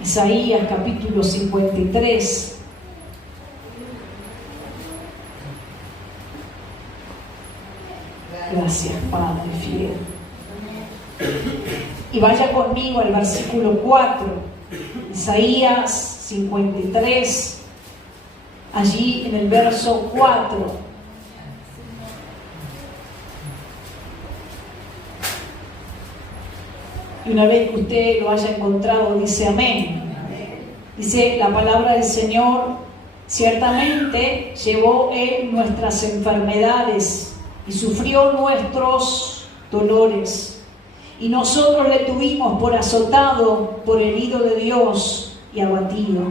Isaías capítulo 53. Gracias, Padre fiel. Y vaya conmigo al versículo 4, Isaías 53, allí en el verso 4. Y una vez que usted lo haya encontrado, dice amén. Dice la palabra del Señor: ciertamente llevó Él nuestras enfermedades y sufrió nuestros dolores. Y nosotros le tuvimos por azotado, por herido de Dios y abatido.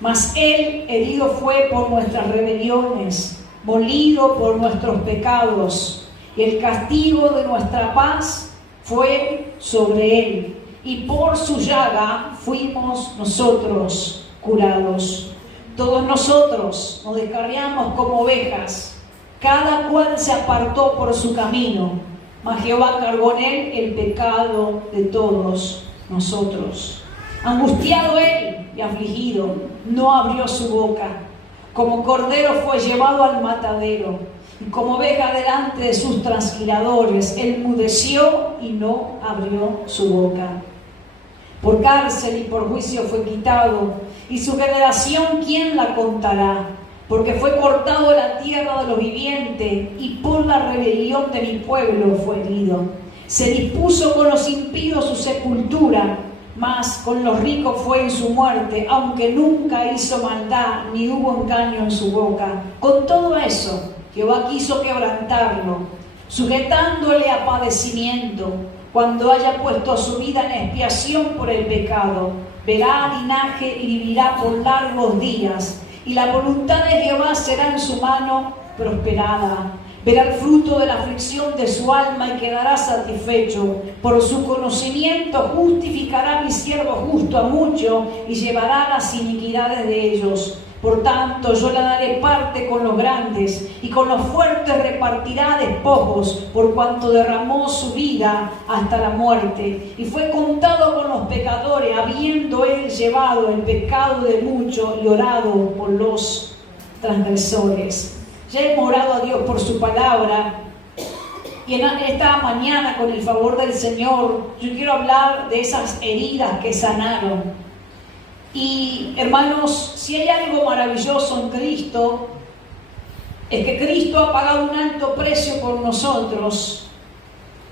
Mas Él herido fue por nuestras rebeliones, molido por nuestros pecados. Y el castigo de nuestra paz fue sobre Él, y por su llaga fuimos nosotros curados. Todos nosotros nos descarriamos como ovejas, cada cual se apartó por su camino, mas Jehová cargó en Él el pecado de todos nosotros. Angustiado Él y afligido, no abrió su boca. Como cordero fue llevado al matadero, y como oveja delante de sus trasquiladores, Él enmudeció y no abrió su boca. Por cárcel y por juicio fue quitado, y su generación, ¿quién la contará? Porque fue cortado de la tierra de los vivientes, y por la rebelión de mi pueblo fue herido. Se dispuso con los impíos su sepultura, mas con los ricos fue en su muerte, aunque nunca hizo maldad, ni hubo engaño en su boca. Con todo eso, Jehová quiso quebrantarlo, sujetándole a padecimiento. Cuando haya puesto su vida en expiación por el pecado, verá linaje y vivirá por largos días, y la voluntad de Jehová será en su mano prosperada. Verá el fruto de la aflicción de su alma y quedará satisfecho. Por su conocimiento justificará a mi siervo justo a mucho, y llevará las iniquidades de ellos. Por tanto, yo le daré parte con los grandes, y con los fuertes repartirá despojos, por cuanto derramó su vida hasta la muerte. Y fue contado con los pecadores, habiendo él llevado el pecado de muchos y orado por los transgresores. Ya hemos orado a Dios por su palabra, y en esta mañana, con el favor del Señor, yo quiero hablar de esas heridas que sanaron. Y hermanos, si hay algo maravilloso en Cristo, es que Cristo ha pagado un alto precio por nosotros,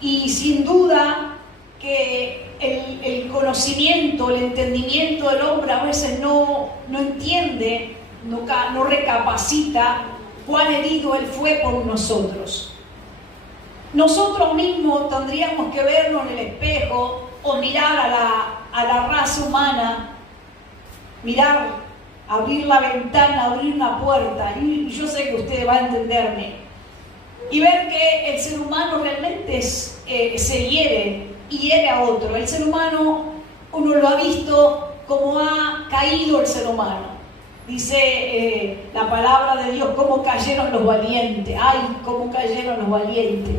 y sin duda que el conocimiento, el entendimiento del hombre a veces no entiende, no recapacita cuán herido Él fue por nosotros. Nosotros mismos tendríamos que vernos en el espejo o mirar a la raza humana, mirar, abrir la ventana, abrir una puerta, y yo sé que usted va a entenderme, y ver que el ser humano realmente se hiere a otro. El ser humano, uno lo ha visto como ha caído el ser humano. Dice la palabra de Dios, cómo cayeron los valientes. Ay, cómo cayeron los valientes.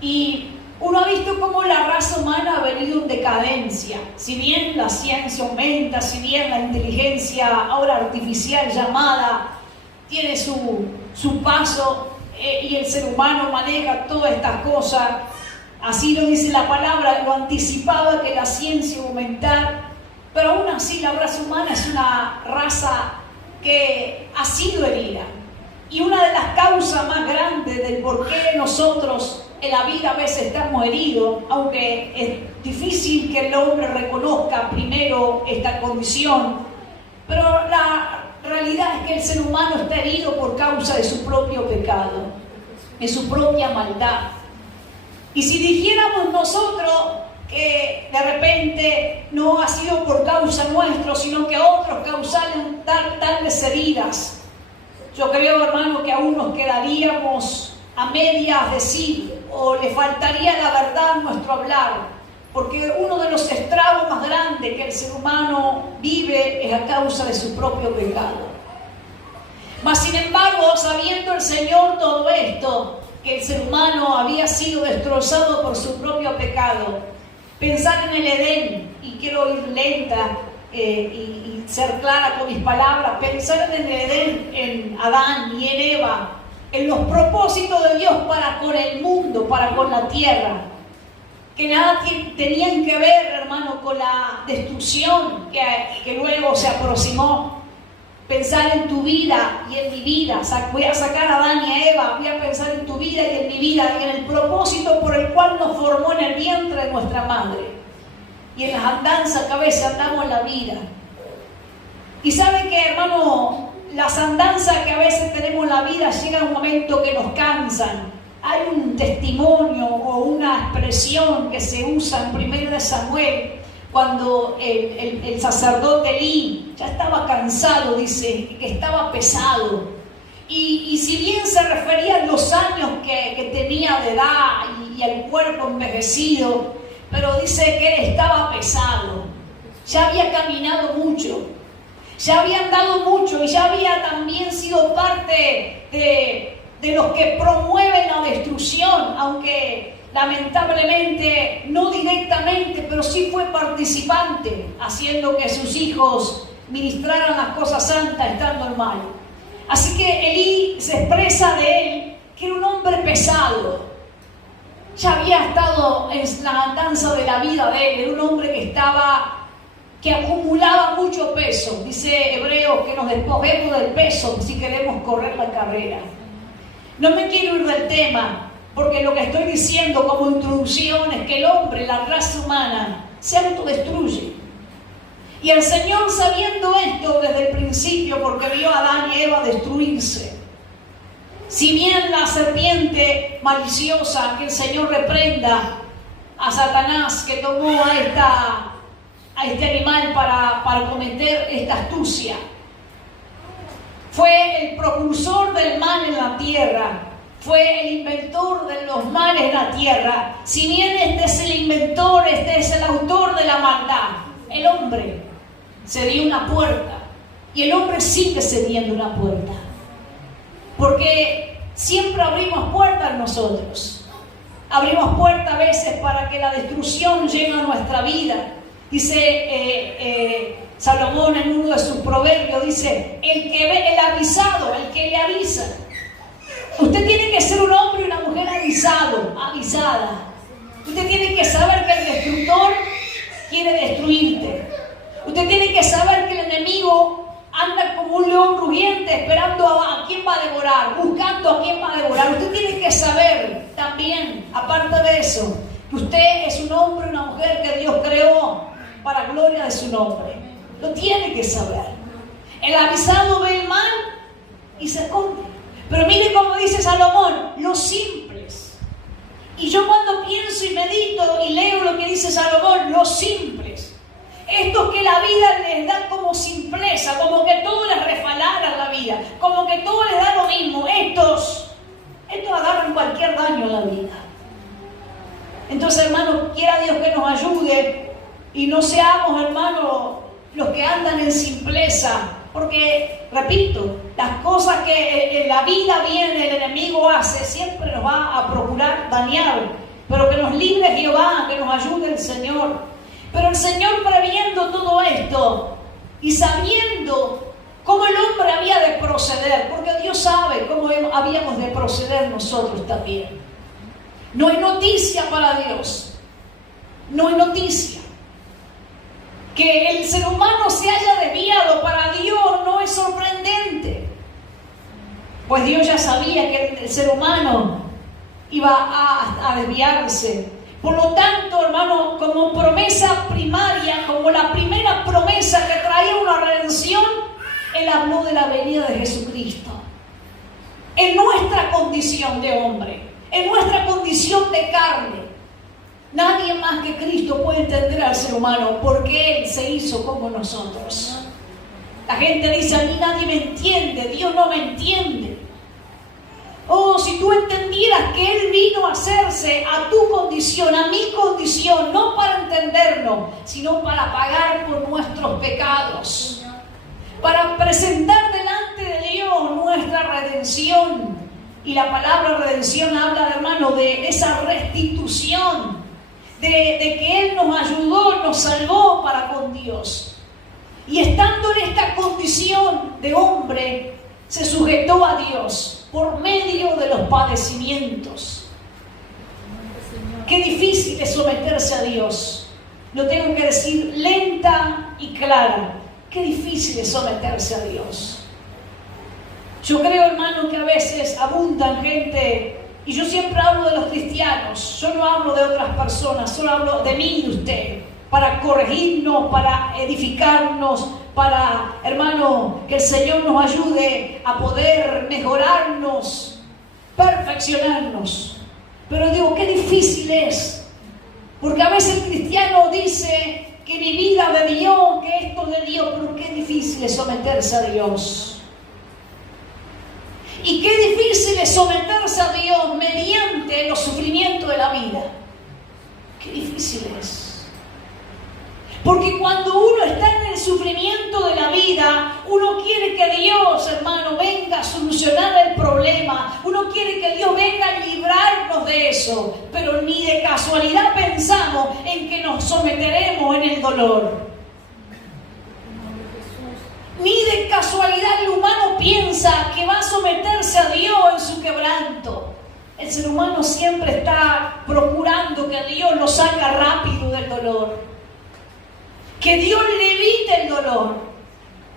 Y uno ha visto cómo la raza humana ha venido en decadencia. Si bien la ciencia aumenta, si bien la inteligencia ahora artificial llamada tiene su paso, y el ser humano maneja todas estas cosas, así lo dice la palabra, lo anticipaba que la ciencia iba a aumentar, pero aún así la raza humana es una raza que ha sido herida. Y una de las causas más grandes del por qué nosotros en la vida a veces estamos heridos, aunque es difícil que el hombre reconozca primero esta condición, pero la realidad es que el ser humano está herido por causa de su propio pecado, de su propia maldad. Y si dijéramos nosotros que de repente no ha sido por causa nuestra, sino que otros causaron tales heridas, yo creo, hermano, que aún nos quedaríamos a medias decir, o le faltaría la verdad a nuestro hablar, porque uno de los estragos más grandes que el ser humano vive es a causa de su propio pecado. Mas sin embargo, sabiendo el Señor todo esto, que el ser humano había sido destrozado por su propio pecado, pensar en el Edén, y quiero ir lenta, y ser clara con mis palabras, pensar en el Edén, en Adán y en Eva, en los propósitos de Dios para con el mundo, para con la tierra, que nada tenían que ver, hermano, con la destrucción que luego se aproximó. Pensar en tu vida y en mi vida. Voy a sacar a Adán y a Eva, voy a pensar en tu vida y en mi vida y en el propósito por el cual nos formó en el vientre de nuestra madre. Y en las andanzas que a veces andamos en la vida. Y sabe que, hermano, las andanzas que a veces tenemos en la vida llegan un momento que nos cansan. Hay un testimonio o una expresión que se usa en 1 Samuel, cuando el sacerdote Elí ya estaba cansado, dice, que estaba pesado. Y si bien se refería a los años que tenía de edad y al cuerpo envejecido, pero dice que él estaba pesado. Ya había caminado mucho, ya había andado mucho y ya había también sido parte de los que promueven la destrucción, aunque lamentablemente no directamente, pero sí fue participante, haciendo que sus hijos ministraran las cosas santas estando en mal. Así que Elí se expresa de él que era un hombre pesado. Ya había estado en la andanza de la vida de él, era un hombre que acumulaba mucho peso. Dice Hebreos que nos despojemos del peso si queremos correr la carrera. No me quiero ir del tema, porque lo que estoy diciendo como introducción es que el hombre, la raza humana, se autodestruye. Y el Señor, sabiendo esto desde el principio, porque vio a Adán y Eva destruirse, si bien la serpiente maliciosa, que el Señor reprenda a Satanás, que tomó a este animal para cometer esta astucia, fue el propulsor del mal en la tierra, fue el inventor de los males en la tierra. Si bien este es el inventor, este es el autor de la maldad, el hombre se dio una puerta y el hombre sigue cediendo una puerta, porque siempre abrimos puertas nosotros. Abrimos puertas a veces para que la destrucción llegue a nuestra vida. Dice Salomón en uno de sus proverbios, dice, el avisado, el que le avisa. Usted tiene que ser un hombre y una mujer avisada. Usted tiene que saber que el destructor quiere destruirte. Usted tiene que saber que el enemigo anda como un león rugiente esperando a quién va a devorar, buscando a quién va a devorar. Usted tiene que saber también, aparte de eso, que usted es un hombre y una mujer que Dios creó para gloria de su nombre. Lo tiene que saber. El avisado ve el mal y se esconde. Pero mire cómo dice Salomón, los simples. Y yo cuando pienso y medito y leo lo que dice Salomón, los simples, estos que la vida les da como simpleza, como que todo les refalara la vida, como que todo les da lo mismo, estos agarran cualquier daño a la vida. Entonces, hermano, quiera Dios que nos ayude y no seamos, hermano, los que andan en simpleza, porque, repito, las cosas que en la vida viene, el enemigo hace, siempre nos va a procurar dañar, pero que nos libre Jehová, que nos ayude el Señor. Pero el Señor, previendo todo esto y sabiendo cómo el hombre había de proceder, porque Dios sabe cómo habíamos de proceder nosotros también. No hay noticia para Dios, no hay noticia. Que el ser humano se haya desviado para Dios no es sorprendente, pues Dios ya sabía que el ser humano iba a desviarse. Por lo tanto, hermano, como promesa primaria, como la primera promesa que traía una redención, Él habló de la venida de Jesucristo. En nuestra condición de hombre, en nuestra condición de carne, nadie más que Cristo puede entender al ser humano, porque Él se hizo como nosotros. La gente dice, a mí nadie me entiende, Dios no me entiende. Oh, si tú entendieras que Él vino a hacerse a tu condición, a mi condición, no para entendernos, sino para pagar por nuestros pecados, para presentar delante de Dios nuestra redención. Y la palabra redención habla, hermano, de esa restitución, de que Él nos ayudó, nos salvó para con Dios. Y estando en esta condición de hombre, se sujetó a Dios por medio de los padecimientos. Qué difícil es someterse a Dios. Lo tengo que decir lenta y clara. Qué difícil es someterse a Dios. Yo creo, hermano, que a veces abundan gente, y yo siempre hablo de los cristianos, yo no hablo de otras personas, solo hablo de mí y de usted, para corregirnos, para edificarnos, para, hermano, que el Señor nos ayude a poder mejorarnos, perfeccionarnos. Pero digo, qué difícil es, porque a veces el cristiano dice que mi vida de Dios, que esto de Dios, pero qué difícil es someterse a Dios. Y qué difícil es someterse a Dios mediante los sufrimientos de la vida. Qué difícil es. Porque cuando uno está en el sufrimiento de la vida, uno quiere que Dios, hermano, venga a solucionar el problema. Uno quiere que Dios venga a librarnos de eso. Pero ni de casualidad pensamos en que nos someteremos en el dolor. Ni de casualidad el humano piensa que va a someterse a Dios en su quebranto. El ser humano siempre está procurando que Dios lo saque rápido del dolor. Que Dios le evite el dolor.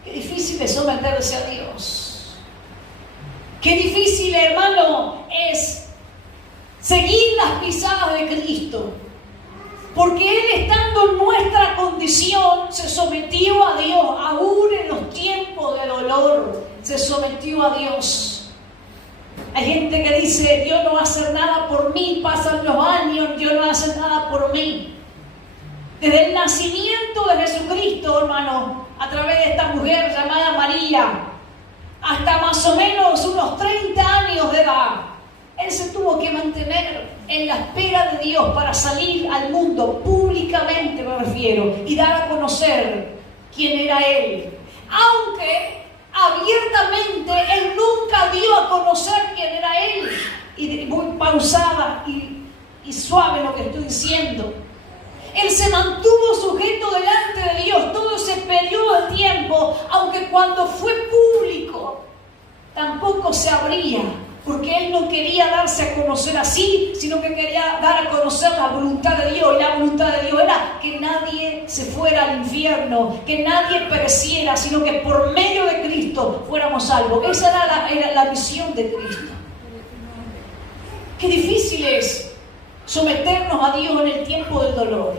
Qué difícil es someterse a Dios. Qué difícil, hermano, es seguir las pisadas de Cristo. Porque Él, estando en nuestra condición, se sometió a Dios, aún en los tiempos de dolor, se sometió a Dios. Hay gente que dice, Dios no va a hacer nada por mí, pasan los años, Dios no va a hacer nada por mí. Desde el nacimiento de Jesucristo, hermano, a través de esta mujer llamada María, hasta más o menos unos 30 años de edad, Él se tuvo que mantener en la espera de Dios para salir al mundo, públicamente me refiero, y dar a conocer quién era Él. Aunque abiertamente Él nunca dio a conocer quién era Él. Y muy pausada y suave lo que estoy diciendo. Él se mantuvo sujeto delante de Dios todo ese periodo de tiempo, aunque cuando fue público tampoco se abría. Porque Él no quería darse a conocer así, sino que quería dar a conocer la voluntad de Dios. Y la voluntad de Dios era que nadie se fuera al infierno, que nadie pereciera, sino que por medio de Cristo fuéramos salvos. Esa era la visión de Cristo. Qué difícil es someternos a Dios en el tiempo del dolor.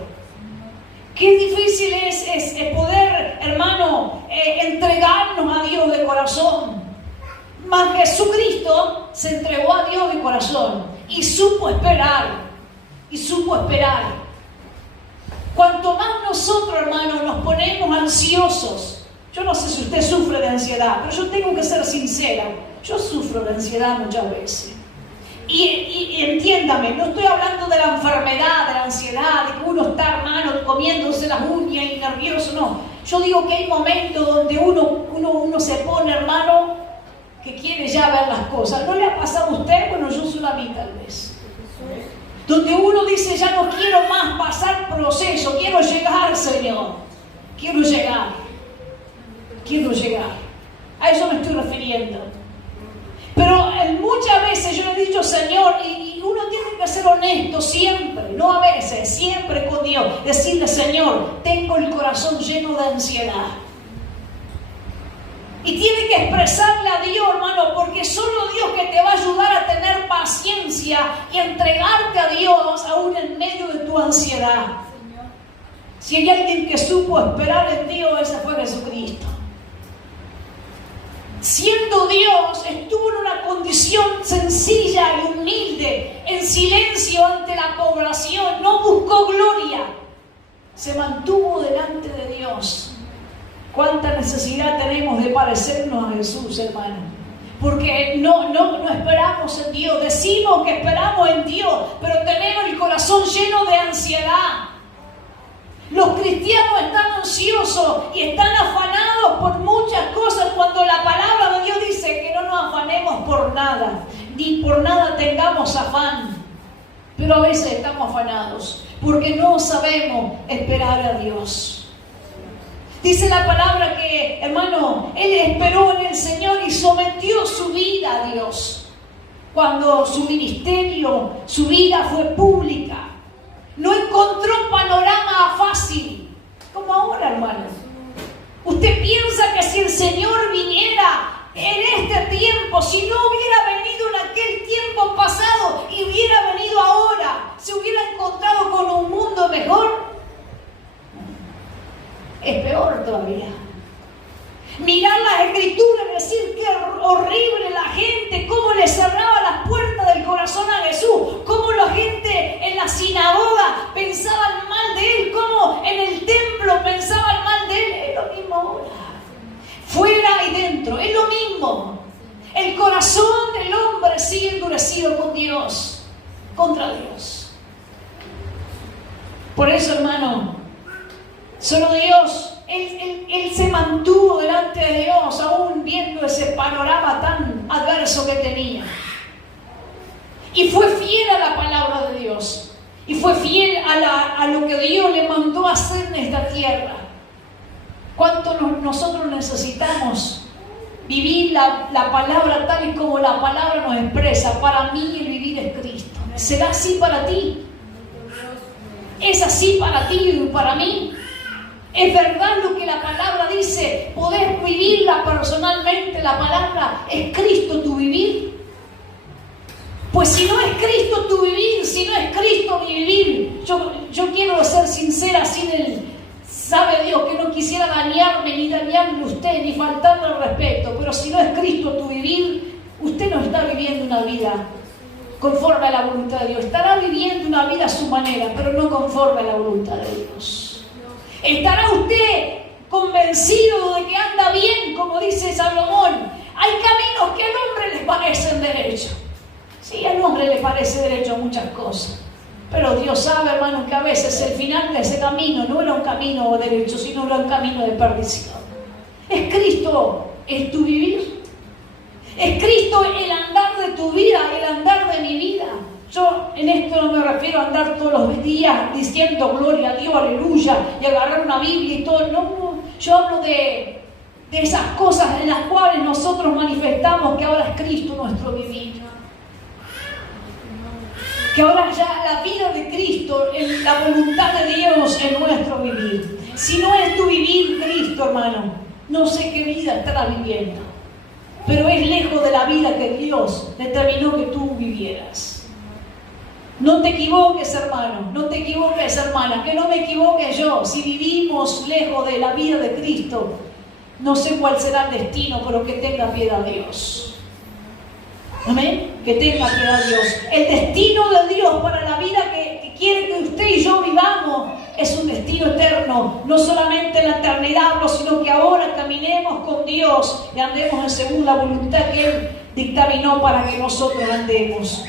Qué difícil es poder, hermano, entregarnos a Dios de corazón. Mas Jesucristo se entregó a Dios de corazón y supo esperar, Cuanto más nosotros, hermanos, nos ponemos ansiosos, yo no sé si usted sufre de ansiedad, pero yo tengo que ser sincera, yo sufro de ansiedad muchas veces. Y entiéndame, no estoy hablando de la enfermedad, de la ansiedad, de que uno está, hermano, comiéndose las uñas y nervioso, no. Yo digo que hay momentos donde uno se pone, hermano, que quiere ya ver las cosas. ¿No le ha pasado a usted? Bueno, yo soy a mí tal vez. Donde uno dice, ya no quiero más pasar proceso, quiero llegar, Señor. Quiero llegar. A eso me estoy refiriendo. Pero muchas veces yo le he dicho, Señor, y uno tiene que ser honesto siempre, no a veces, siempre con Dios. Decirle, Señor, tengo el corazón lleno de ansiedad. Y tiene que expresarle a Dios, hermano, porque solo Dios que te va a ayudar a tener paciencia y a entregarte a Dios aún en medio de tu ansiedad. Si hay alguien que supo esperar en Dios, ese fue Jesucristo. Siendo Dios, estuvo en una condición sencilla y humilde, en silencio ante la población, no buscó gloria, se mantuvo delante de Dios. ¿Cuánta necesidad tenemos de parecernos a Jesús, hermano? Porque no esperamos en Dios. Decimos que esperamos en Dios, pero tenemos el corazón lleno de ansiedad. Los cristianos están ansiosos y están afanados por muchas cosas, cuando la palabra de Dios dice que no nos afanemos por nada, ni por nada tengamos afán. Pero a veces estamos afanados porque no sabemos esperar a Dios. Dice la palabra que, hermano, él esperó en el Señor y sometió su vida a Dios. Cuando su ministerio, su vida fue pública, no encontró panorama fácil, como ahora, hermanos. Usted piensa que si el Señor viniera en este tiempo, si no hubiera venido en aquel tiempo pasado y hubiera venido ahora, se hubiera encontrado con un mundo mejor. Es peor todavía. Mirar las escrituras y decir qué horrible la gente, cómo le cerraba las puertas del corazón a Jesús, cómo la gente en la sinagoga pensaban mal de él, cómo en el templo pensaban mal de él. Es lo mismo ahora, fuera y dentro, es lo mismo. El corazón del hombre sigue endurecido con Dios, contra Dios. Por eso, hermano, solo Dios, él se mantuvo delante de Dios, aún viendo ese panorama tan adverso que tenía. Y fue fiel a la palabra de Dios. Y fue fiel a lo que Dios le mandó a hacer en esta tierra. ¿Cuánto nosotros necesitamos vivir la palabra tal y como la palabra nos expresa? Para mí el vivir es Cristo. ¿Será así para ti? ¿Es así para ti y para mí? ¿Es verdad lo que la palabra dice? ¿Podés vivirla personalmente? La palabra es Cristo tu vivir. Pues si no es Cristo tu vivir, si no es Cristo mi vivir, yo quiero ser sincera, sabe Dios que no quisiera dañarme, ni dañarle a usted, ni faltarle al respeto, pero si no es Cristo tu vivir, usted no está viviendo una vida conforme a la voluntad de Dios. Estará viviendo una vida a su manera, pero no conforme a la voluntad de Dios. ¿Estará usted convencido de que anda bien, como dice Salomón? Hay caminos que al hombre le parecen derechos. Sí, al hombre le parece derecho muchas cosas. Pero Dios sabe, hermano, que a veces el final de ese camino no era un camino derecho, sino era un camino de perdición. ¿Es Cristo el tu vivir? ¿Es Cristo el andar de tu vida, el andar de mi vida? Yo en esto no me refiero a andar todos los días diciendo gloria a Dios, aleluya, y agarrar una Biblia y todo. No, yo hablo de esas cosas en las cuales nosotros manifestamos que ahora es Cristo nuestro vivir. Que ahora ya la vida de Cristo, la voluntad de Dios en nuestro vivir. Si no es tu vivir Cristo, hermano, no sé qué vida estarás viviendo, pero es lejos de la vida que Dios determinó que tú vivieras. No te equivoques, hermano, no te equivoques, hermana, que no me equivoque yo. Si vivimos lejos de la vida de Cristo, no sé cuál será el destino, pero que tenga piedad Dios. Amén. Que tenga piedad Dios. El destino de Dios para la vida que quiere que usted y yo vivamos es un destino eterno. No solamente en la eternidad, sino que ahora caminemos con Dios y andemos según la voluntad que Él dictaminó para que nosotros andemos.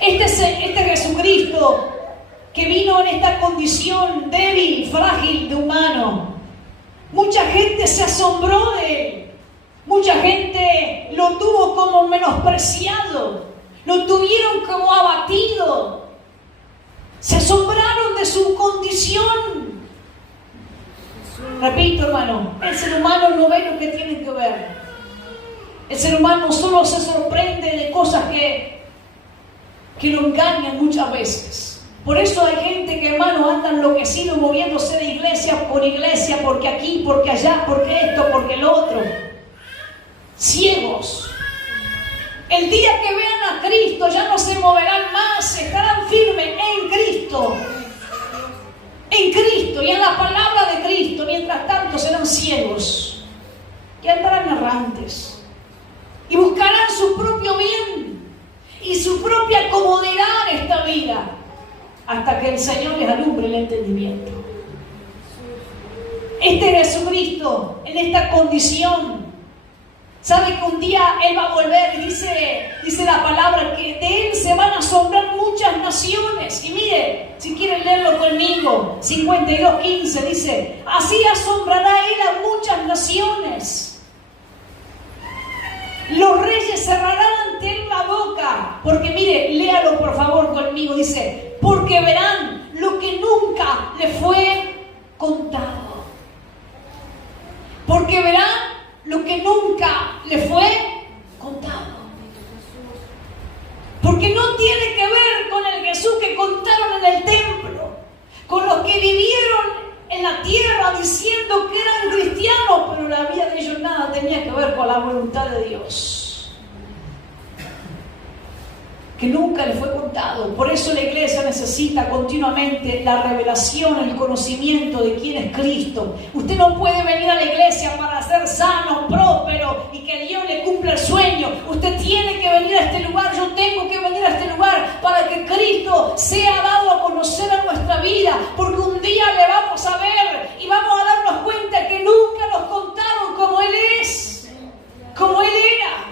Este Jesucristo que vino en esta condición débil, frágil de humano, mucha gente se asombró de Él. Mucha gente lo tuvo como menospreciado, lo tuvieron como abatido, se asombraron de su condición. Repito, hermano, el ser humano no ve lo que tiene que ver. El ser humano solo se sorprende de cosas que lo engañan muchas veces. Por eso hay gente que, hermano, anda enloquecido moviéndose de iglesia, porque aquí, porque allá, porque esto, porque lo otro. Ciegos. El día que vean a Cristo ya no se moverán más, estarán firmes en Cristo y en la palabra de Cristo. Mientras tanto serán ciegos y andarán errantes y buscarán su propio bien y su propia comodidad en esta vida hasta que el Señor les alumbre el entendimiento. Este Jesucristo en esta condición, sabe que un día Él va a volver y dice la palabra que de Él se van a asombrar muchas naciones. Y mire, si quieren leerlo conmigo, 52:15 dice: así asombrará Él a muchas naciones. Los reyes cerrarán ante Él la boca. Porque mire, léalo por favor conmigo, dice: porque verán lo que nunca le fue contado. porque verán lo que nunca le fue contado. Porque no tiene que ver con el Jesús que contaron en el templo, con los que vivieron en la tierra diciendo que eran cristianos, pero la vida de ellos nada tenía que ver con la voluntad de Dios, que nunca le fue contado. Por eso la iglesia necesita continuamente la revelación, el conocimiento de quién es Cristo. Usted no puede venir a la iglesia para ser sano, próspero y que Dios le cumpla el sueño. Usted tiene que venir a este lugar, yo tengo que venir a este lugar para que Cristo sea dado a conocer a nuestra vida, porque un día le vamos a ver y vamos a darnos cuenta que nunca nos contaron como Él es, como Él era.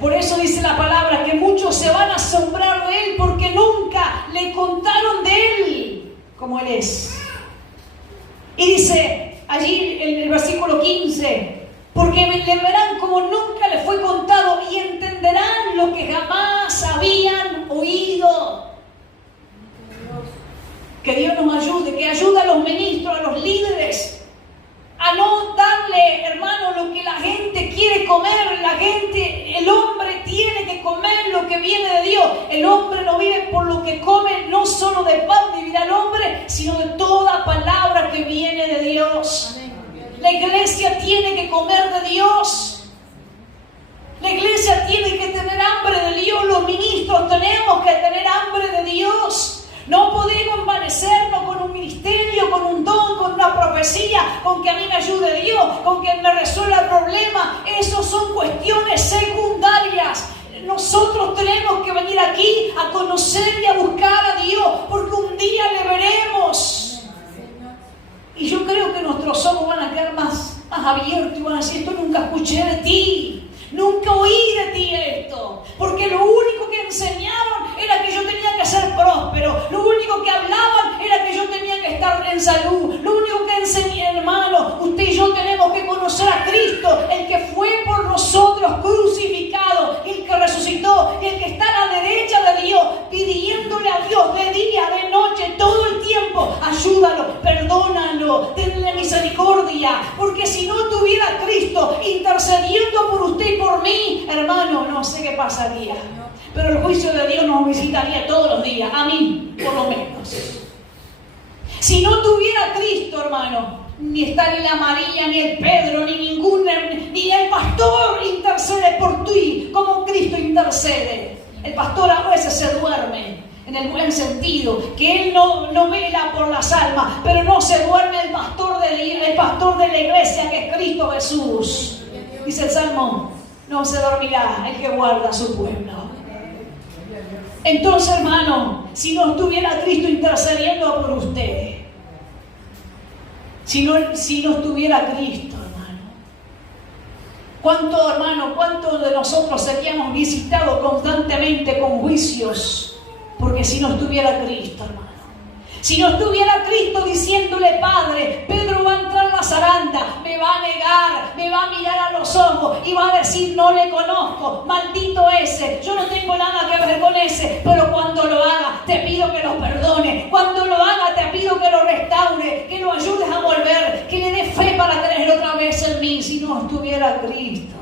Por eso dice la palabra que muchos se van a asombrar de Él porque nunca le contaron de Él como Él es. Y dice allí en el versículo 15, porque le verán como nunca le fue contado y entenderán lo que jamás habían oído. Que Dios nos ayude, que ayude a los ministros, a los líderes, a no darle, hermano, lo que la gente quiere comer. El hombre tiene que comer lo que viene de Dios. El hombre no vive por lo que come, no solo de pan vivirá el hombre, sino de toda palabra que viene de Dios. La iglesia tiene que comer de Dios. La iglesia tiene que tener hambre de Dios. Los ministros tenemos que tener hambre de Dios. No podemos envanecernos con un ministerio, con un don, con una profecía, con que a mí me ayude Dios, con que me resuelva el problema. Esas son cuestiones secundarias. Nosotros tenemos que venir aquí a conocer y a buscar a Dios, porque un día le veremos. Y yo creo que nuestros ojos van a quedar más abiertos y van a decir, esto nunca escuché de ti, nunca oí de ti esto, porque lo único que enseñaron era que yo tenía que ser próspero, lo único que hablaban era que yo tenía que estar en salud, lo único que enseñé, hermano, usted y yo tenemos que conocer a Cristo, el que fue por nosotros crucificado, el que resucitó, el que está a la derecha de Dios, pidiéndole a Dios de día, de noche, todo el tiempo, ayúdalo, perdónalo, tenle misericordia, porque si no tuviera Cristo intercediendo por usted y por mí, hermano, no sé qué pasaría. Pero el juicio de Dios nos visitaría todos los días, a mí, por lo menos. Si no tuviera Cristo, hermano, ni está ni la María, ni el Pedro, ni el pastor intercede por ti, como Cristo intercede. El pastor a veces se duerme, en el buen sentido, que él no vela por las almas, pero no se duerme el pastor de la iglesia, que es Cristo Jesús. Dice el Salmo, no se dormirá el que guarda a su pueblo. Entonces, hermano, si no estuviera Cristo intercediendo por usted, si no estuviera Cristo, ¿cuántos de nosotros seríamos visitados constantemente con juicios? Porque si no estuviera Cristo, hermano. Si no estuviera Cristo diciéndole, Padre, Pedro va a entrar en la zaranda, me va a negar, me va a mirar a los ojos y va a decir, no le conozco, maldito ese, yo no tengo nada que ver con ese, pero cuando lo haga, te pido que lo perdone, cuando lo haga, te pido que lo restaure, que lo ayudes a volver, que le dé fe para creer otra vez en mí. Si no estuviera Cristo,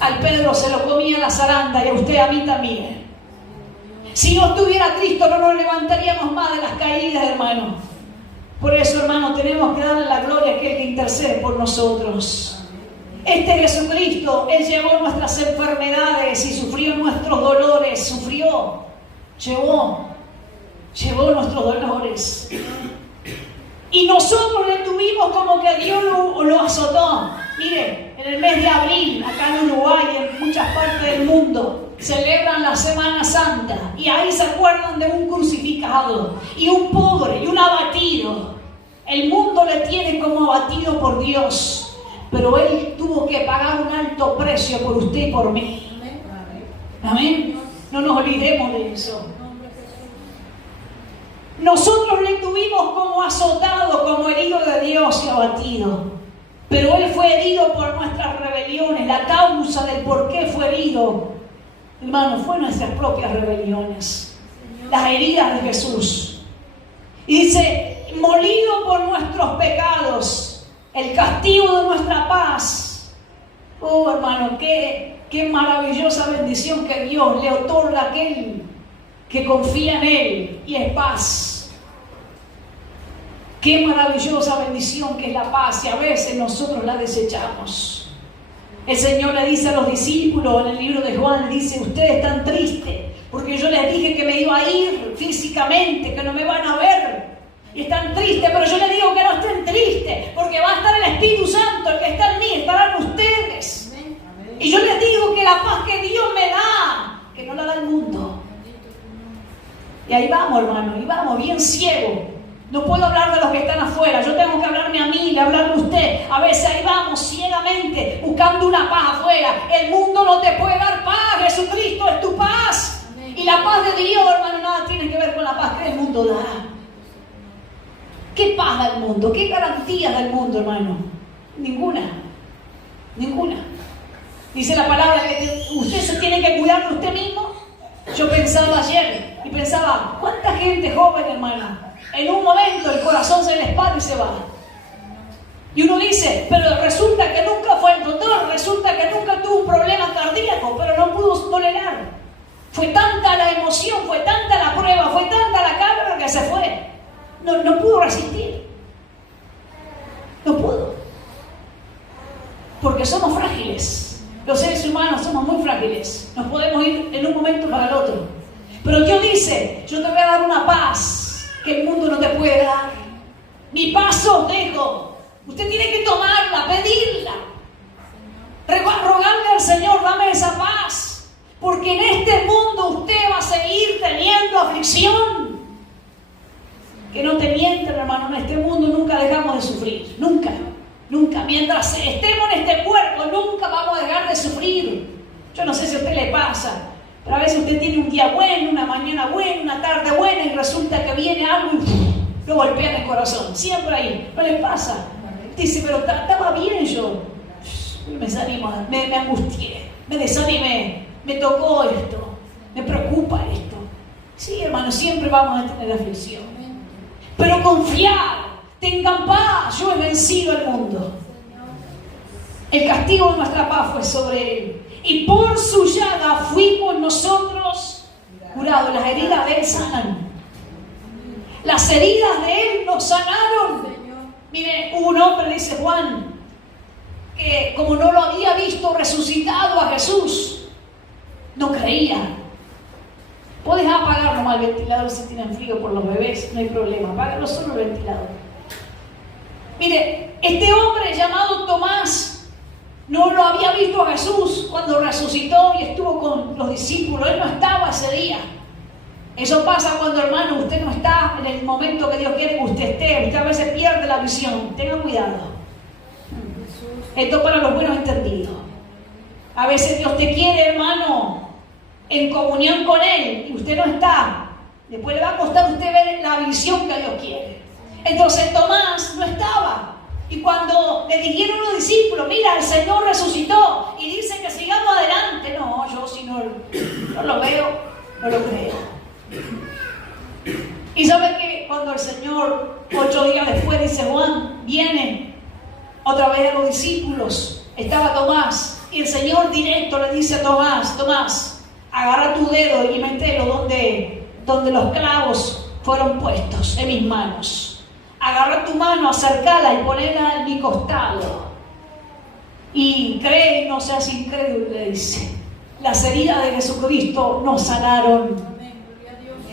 al Pedro se lo comía la zaranda y a usted, a mí también. Si no estuviera Cristo, no nos levantaríamos más de las caídas, hermano. Por eso, hermano, tenemos que darle la gloria a aquel que intercede por nosotros. Este Jesucristo, Él llevó nuestras enfermedades y sufrió nuestros dolores. Llevó nuestros dolores. Y nosotros le tuvimos como que Dios lo azotó. Mire, en el mes de abril, acá en Uruguay, en muchas partes del mundo, celebran la Semana Santa y ahí se acuerdan de un crucificado y un pobre y un abatido. El mundo le tiene como abatido por Dios, pero Él tuvo que pagar un alto precio por usted y por mí. Amén. No nos olvidemos de eso. Nosotros le tuvimos como azotado, como herido de Dios y abatido, pero Él fue herido por nuestras rebeliones. La causa del por qué fue herido, hermano, fue nuestras propias rebeliones, las heridas de Jesús. Y dice, molido por nuestros pecados, el castigo de nuestra paz. Oh, hermano, qué maravillosa bendición que Dios le otorga a aquel que confía en Él, y es paz. Qué maravillosa bendición que es la paz, y a veces nosotros la desechamos. El Señor le dice a los discípulos en el libro de Juan, le dice: ustedes están tristes porque yo les dije que me iba a ir físicamente, que no me van a ver, y están tristes, pero yo les digo que no estén tristes, porque va a estar el Espíritu Santo, el que está en mí, estarán ustedes. Y yo les digo que la paz que Dios me da, que no la da el mundo. Y ahí vamos, hermano, y vamos, bien ciego. No puedo hablar de los que están afuera, yo tengo que hablarme a mí, hablarle a usted. A veces ahí vamos ciegamente buscando una paz afuera. El mundo no te puede dar paz, Jesucristo es tu paz. Y la paz de Dios, hermano, nada tiene que ver con la paz que el mundo da. ¿Qué paz da el mundo? ¿Qué garantía da el mundo, hermano? Ninguna. Ninguna. Dice la palabra que usted se tiene que cuidar de usted mismo. Yo pensaba ayer y pensaba, ¿cuánta gente joven, hermano? En un momento el corazón se les para y se va. Y uno dice, pero resulta que nunca fue al doctor, resulta que nunca tuvo un problema cardíaco, pero no pudo tolerar. Fue tanta la emoción, fue tanta la prueba, fue tanta la carga que se fue. No pudo resistir. No pudo. Porque somos frágiles. Los seres humanos somos muy frágiles. Nos podemos ir en un momento para el otro. Pero Dios dice, yo te voy a dar una paz que el mundo no te puede dar. Mi paz os dejo. Usted tiene que tomarla, pedirla. Rogarle al Señor, dame esa paz. Porque en este mundo usted va a seguir teniendo aflicción. Que no te mienten, hermano, en este mundo nunca dejamos de sufrir. Nunca, nunca. Mientras estemos en este cuerpo, nunca vamos a dejar de sufrir. Yo no sé si a usted le pasa, pero a veces usted tiene un día bueno, una mañana buena, una tarde buena, y resulta que viene algo y lo golpea en el corazón. Siempre ahí. ¿No le pasa? Dice, pero estaba bien yo. Me desanimo, me angustié, me desanimé, me tocó esto, me preocupa esto. Sí, hermano, siempre vamos a tener aflicción. Pero confiar, tengan paz, yo he vencido al mundo. El castigo de nuestra paz fue sobre Él. Y por su llaga fuimos nosotros curados. Las heridas de Él sanan. Las heridas de Él nos sanaron. Mire, hubo un hombre, dice Juan, que como no lo había visto resucitado a Jesús, no creía. Puedes apagar nomás el ventilador si tienen frío por los bebés, no hay problema, apágalo solo el ventilador. Mire, este hombre llamado Tomás no lo había visto a Jesús cuando resucitó y estuvo con los discípulos. Él no estaba ese día. Eso pasa cuando, hermano, usted no está en el momento que Dios quiere que usted esté. Usted a veces pierde la visión. Tenga cuidado. Esto para los buenos entendidos. A veces Dios te quiere, hermano, en comunión con Él, y usted no está. Después le va a costar a usted ver la visión que Dios quiere. Entonces Tomás no estaba. Y cuando le dijeron los discípulos, mira, el Señor resucitó y dice que sigamos adelante. No, yo si no lo veo, no lo creo. Y sabe que cuando el Señor, 8 días después, dice Juan, viene otra vez a los discípulos, estaba Tomás, y el Señor directo le dice a Tomás, Tomás, agarra tu dedo y mételo donde los clavos fueron puestos en mis manos. Agarra tu mano, acercala y ponela en mi costado. Y cree y no seas incrédulo, le dice. Las heridas de Jesucristo nos sanaron.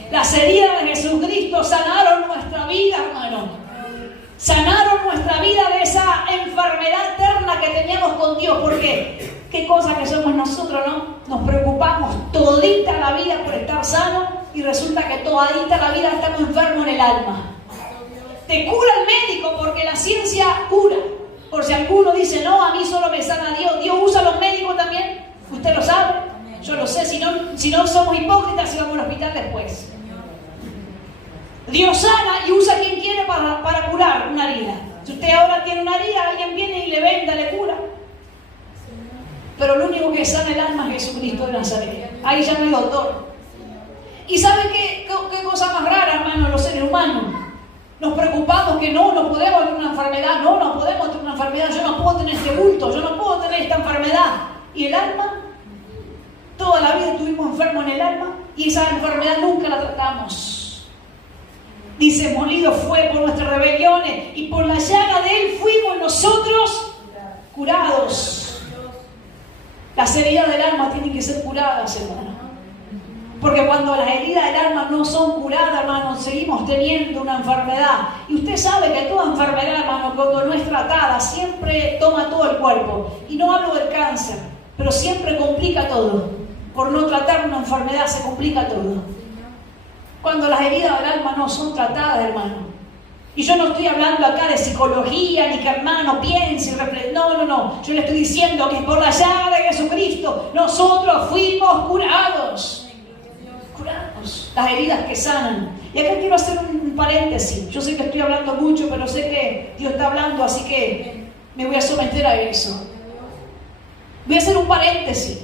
Las heridas de Jesucristo sanaron nuestra vida, hermano. Sanaron nuestra vida de esa enfermedad eterna que teníamos con Dios. Porque qué cosa que somos nosotros, ¿no? Nos preocupamos todita la vida por estar sanos y resulta que todita la vida estamos enfermos en el alma. Te cura el médico porque la ciencia cura. Por si alguno dice, no, a mí solo me sana Dios. Dios usa a los médicos también. Usted lo sabe. Yo lo sé. Si no somos hipócritas y vamos al hospital después. Dios sana y usa a quien quiere para curar una herida. Si usted ahora tiene una herida, alguien viene y le venda, le cura. Pero lo único que sana el alma es Jesucristo de Nazaret. Ahí ya no hay doctor. ¿Y sabe qué cosa más rara, hermano, los seres humanos? Nos preocupamos que no podemos tener una enfermedad, no podemos tener una no puedo tener este bulto, yo no puedo tener esta enfermedad. ¿Y el alma? Toda la vida estuvimos enfermos en el alma y esa enfermedad nunca la tratamos. Dice, molido fue por nuestras rebeliones y por la llaga de Él fuimos nosotros curados. Las heridas del alma tienen que ser curadas, hermano. Porque cuando las heridas del alma no son curadas, hermano, seguimos teniendo una enfermedad. Y usted sabe que toda enfermedad, hermano, cuando no es tratada, siempre toma todo el cuerpo. Y no hablo del cáncer, pero siempre complica todo. Por no tratar una enfermedad se complica todo. Cuando las heridas del alma no son tratadas, hermano. Y yo no estoy hablando acá de psicología, ni que hermano piense, no. Yo le estoy diciendo que por la llaga de Jesucristo nosotros fuimos curados. Curados. Las heridas que sanan. Y acá quiero hacer un paréntesis. Yo sé que estoy hablando mucho, pero sé que Dios está hablando, así que me voy a someter a eso. Voy a hacer un paréntesis.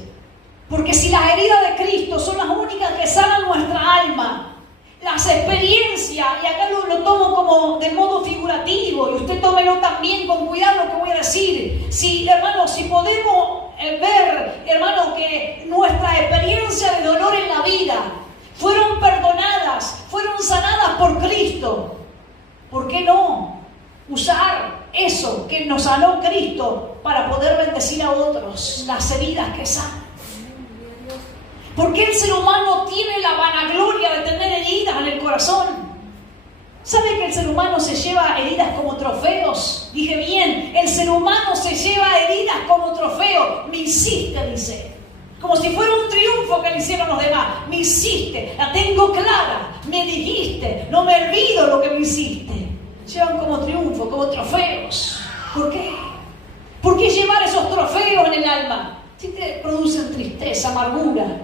Porque si las heridas de Cristo son las únicas que sanan nuestra alma, las experiencias, y acá lo tomo como de modo figurativo, y usted tómelo también con cuidado lo que voy a decir. Si, hermano, si podemos ver, hermano, que nuestra experiencia de dolor en la vida fueron perdonadas, fueron sanadas por Cristo, ¿por qué no usar eso que nos sanó Cristo para poder bendecir a otros? Las heridas que sanan. ¿Por qué el ser humano tiene la vanagloria de tener heridas en el corazón? ¿Sabe que el ser humano se lleva heridas como trofeos? Dije bien, el ser humano se lleva heridas como trofeo. Me hiciste, dice. Como si fuera un triunfo que le hicieron los demás. Me hiciste, la tengo clara. Me dijiste, no me olvido lo que me hiciste. Llevan como triunfo, como trofeos. ¿Por qué? ¿Por qué llevar esos trofeos en el alma? Si te producen tristeza, amargura.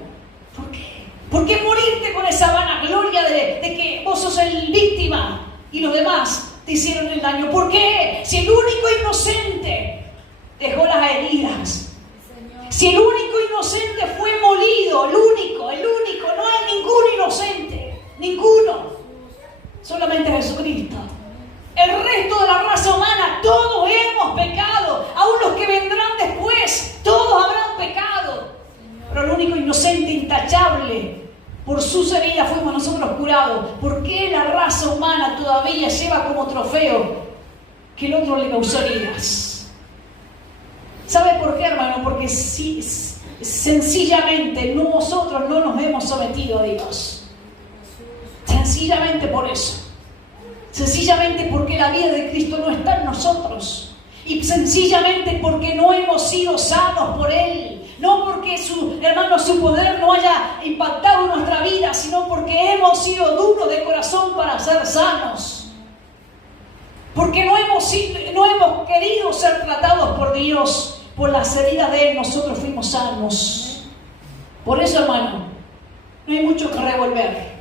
¿Por qué? ¿Por qué morirte con esa vanagloria de que vos sos el víctima y los demás te hicieron el daño? ¿Por qué? Si el único inocente dejó las heridas, si el único inocente fue molido, el único, no hay ningún inocente, ninguno, solamente Jesucristo. El resto de la raza humana, todos hemos pecado, aún los que vendrán después, todos habrán pecado. Pero el único inocente, intachable, por sus heridas fuimos nosotros curados. ¿Por qué la raza humana todavía lleva como trofeo que el otro le causó heridas? ¿Sabe por qué, hermano? Porque sencillamente nosotros no nos hemos sometido a Dios. Sencillamente por eso. Sencillamente porque la vida de Cristo no está en nosotros. Y sencillamente porque no hemos sido sanos por Él. No porque su poder no haya impactado nuestra vida, sino porque hemos sido duros de corazón para ser sanos. Porque no hemos querido ser tratados por Dios. Por las heridas de Él nosotros fuimos sanos. Por eso, hermano, no hay mucho que revolver.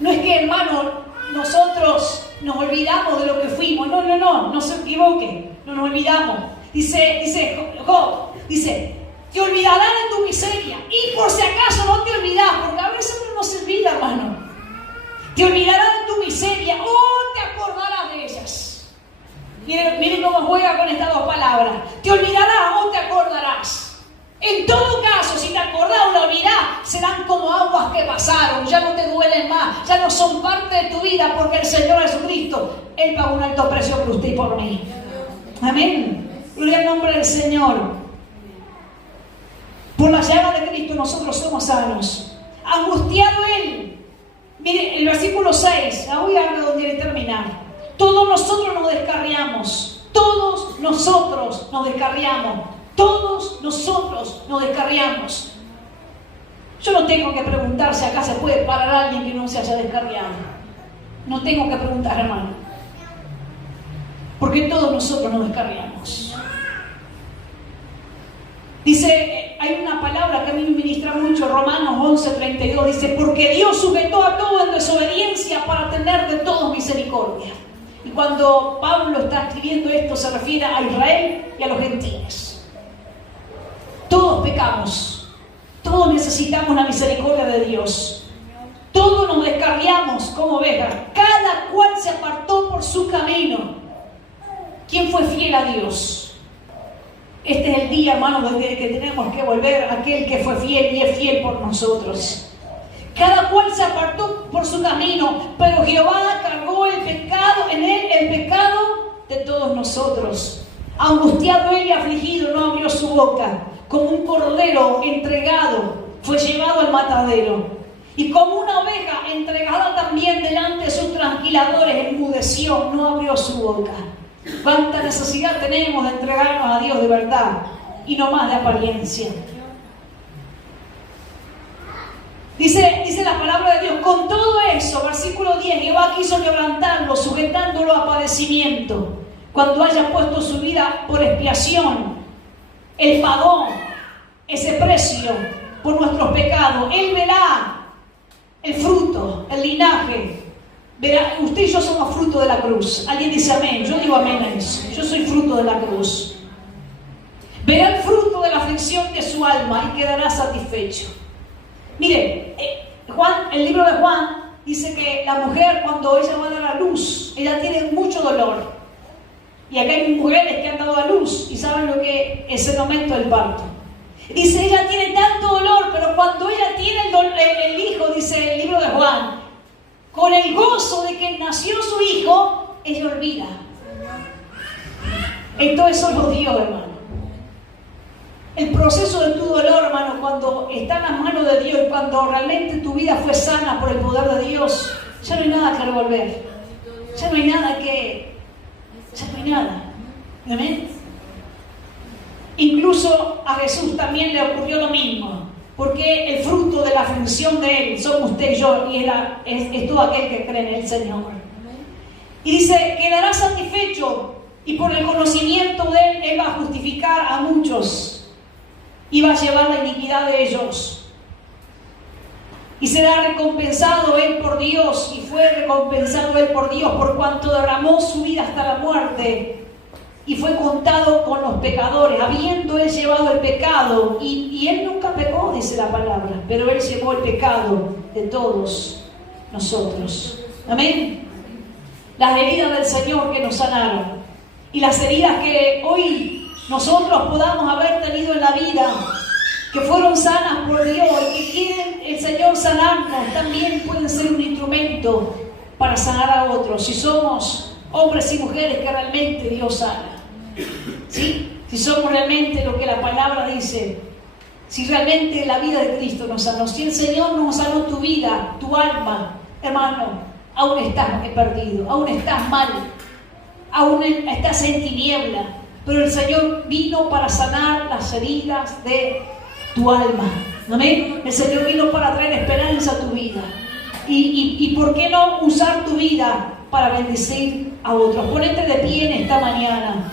No es que, hermano, nosotros nos olvidamos de lo que fuimos. No se equivoque. No nos olvidamos. Dice Job, te olvidarás de tu miseria. Y por si acaso no te olvidas, porque a veces uno no se olvida, hermano. Te olvidarás de tu miseria o te acordarás de ellas. Miren cómo juega con estas dos palabras. Te olvidarás o te acordarás. En todo caso, si te acordás o la olvidás, serán como aguas que pasaron. Ya no te duelen más. Ya no son parte de tu vida, porque el Señor Jesucristo, Él pagó un alto precio por usted y por mí. Amén. Gloria al nombre del Señor. Por la llaga de Cristo nosotros somos sanos. Angustiado Él. Mire, el versículo 6, la voy a ver donde quiere terminar. Todos nosotros nos descarriamos. Todos nosotros nos descarriamos. Todos nosotros nos descarriamos. Yo no tengo que preguntar si acá se puede parar a alguien que no se haya descarriado. No tengo que preguntar, hermano. Porque todos nosotros nos descarriamos. Dice, hay una palabra que a mí me ministra mucho, Romanos 11:32, dice, porque Dios sujetó a todo en desobediencia para tener de todos misericordia. Y cuando Pablo está escribiendo esto, se refiere a Israel y a los gentiles. Todos pecamos, todos necesitamos la misericordia de Dios. Todos nos descarriamos como ovejas, cada cual se apartó por su camino. ¿Quién fue fiel a Dios? Este es el día, hermanos, desde que tenemos que volver a aquel que fue fiel y es fiel por nosotros. Cada cual se apartó por su camino, pero Jehová cargó el pecado en él, el pecado de todos nosotros. Angustiado él y afligido, no abrió su boca. Como un cordero entregado, fue llevado al matadero. Y como una oveja entregada también delante de sus trasquiladores, enmudeció, no abrió su boca. Cuánta necesidad tenemos de entregarnos a Dios de verdad y no más de apariencia. Dice la palabra de Dios, con todo eso, versículo 10, Jehová quiso quebrantarlo, sujetándolo a padecimiento. Cuando haya puesto su vida por expiación, Él pagó ese precio por nuestros pecados. Él verá el fruto, el linaje. Verá, usted y yo somos fruto de la cruz. Alguien dice amén. Yo digo amén a eso. Yo soy fruto de la cruz. Verá el fruto de la aflicción de su alma y quedará satisfecho. Mire, el libro de Juan dice que la mujer, cuando ella va a dar a luz, ella tiene mucho dolor. Y acá hay mujeres que han dado a luz y saben lo que es el momento del parto. Dice, ella tiene tanto dolor, pero cuando ella tiene el hijo, dice el libro de Juan, con el gozo de que nació su hijo, ella olvida. Entonces somos Dios, hermano. El proceso de tu dolor, hermano, cuando está en las manos de Dios y cuando realmente tu vida fue sana por el poder de Dios, ya no hay nada que revolver. Ya no hay nada que... Ya no hay nada. ¿Amén? Incluso a Jesús también le ocurrió lo mismo. Porque el fruto de la aflicción de Él somos usted y yo, y es todo aquel que cree en el Señor. Y dice, quedará satisfecho, y por el conocimiento de Él va a justificar a muchos. Y va a llevar la iniquidad de ellos. Y será recompensado Él por Dios, y fue recompensado Él por Dios, por cuanto derramó su vida hasta la muerte, y fue contado con los pecadores, habiendo Él llevado el pecado, y Él nunca pecó, dice la palabra, pero Él llevó el pecado de todos nosotros. Amén. Las heridas del Señor que nos sanaron, y las heridas que hoy nosotros podamos haber tenido en la vida, que fueron sanas por Dios y que quieren el Señor sanarnos, también pueden ser un instrumento para sanar a otros, si somos hombres y mujeres que realmente Dios sana. ¿Sí? Si somos realmente lo que la palabra dice, si realmente la vida de Cristo nos sanó, si el Señor nos sanó tu vida, tu alma, hermano, aún estás perdido, aún estás mal, aún estás en tiniebla, pero el Señor vino para sanar las heridas de tu alma. ¿Amén? El Señor vino para traer esperanza a tu vida. Y ¿por qué no usar tu vida para bendecir a otros? Ponete de pie en esta mañana.